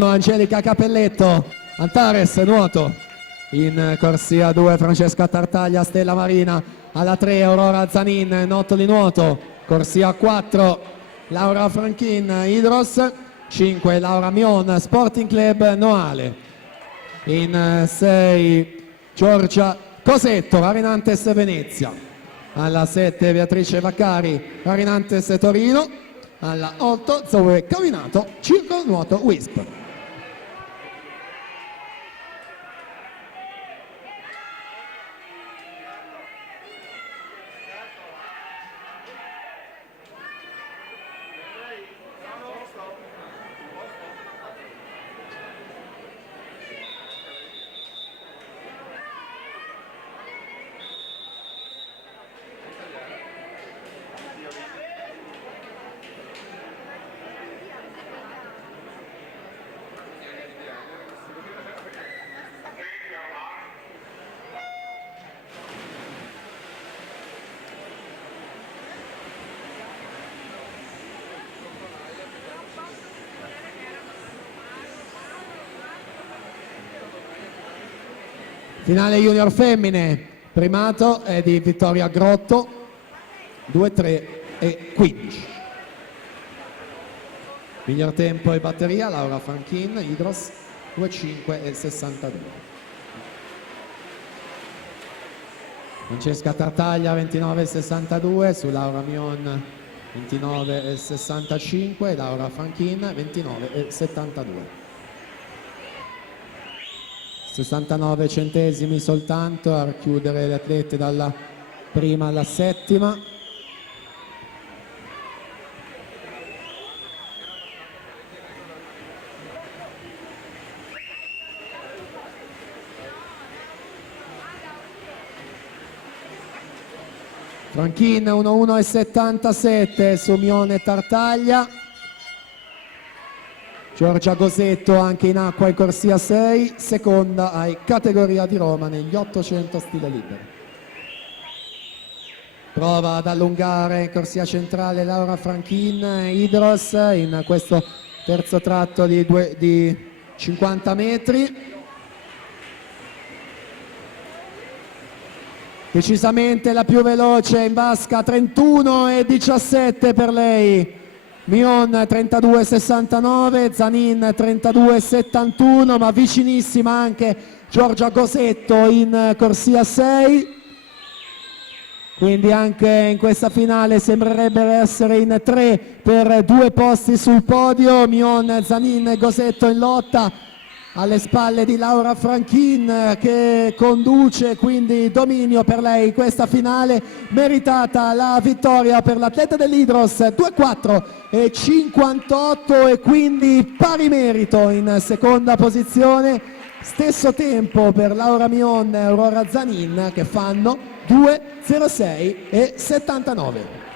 1 Angelica Capelletto. Antares nuoto. In corsia 2 Francesca Tartaglia, Stella Marina. Alla 3 Aurora Zanin, Nottoli nuoto. Corsia 4 Laura Franchin, Idros. 5 Laura Mion, Sporting Club Noale. In 6 Giorgia Cosetto, Arinantes Venezia. Alla 7 Beatrice Vaccari, Arinantes Torino. Alla 8 Zoe Cavinato, Circo Nuoto Wisp. Finale junior femmine, primato è di Vittoria Grotto, 2-3 e 15. Miglior tempo e batteria Laura Franchin, Idros, 2-5 e 62. Francesca Tartaglia 29 e 62 su Laura Mion 29 e 65, Laura Franchin 29 e 72. 69 centesimi soltanto a chiudere le atlete dalla prima alla settima. Franchin 1-1 e 77 su Mione Tartaglia. Giorgia Gosetto anche in acqua in corsia 6, seconda ai categoria di Roma negli 800 stile libero. Prova ad allungare in corsia centrale Laura Franchin, Idros in questo terzo tratto di 50 metri. Decisamente la più veloce in vasca, 31 e 17 per lei. Mion 32,69, Zanin 32,71, ma vicinissima anche Giorgia Gosetto in corsia 6. Quindi anche in questa finale sembrerebbero essere in 3 per 2 posti sul podio. Mion, Zanin e Gosetto in lotta alle spalle di Laura Franchin che conduce, quindi dominio per lei questa finale, meritata la vittoria per l'atleta dell'Idros, 2-4 e 58 e quindi pari merito in seconda posizione, stesso tempo per Laura Mion e Aurora Zanin che fanno 2-06 e 79.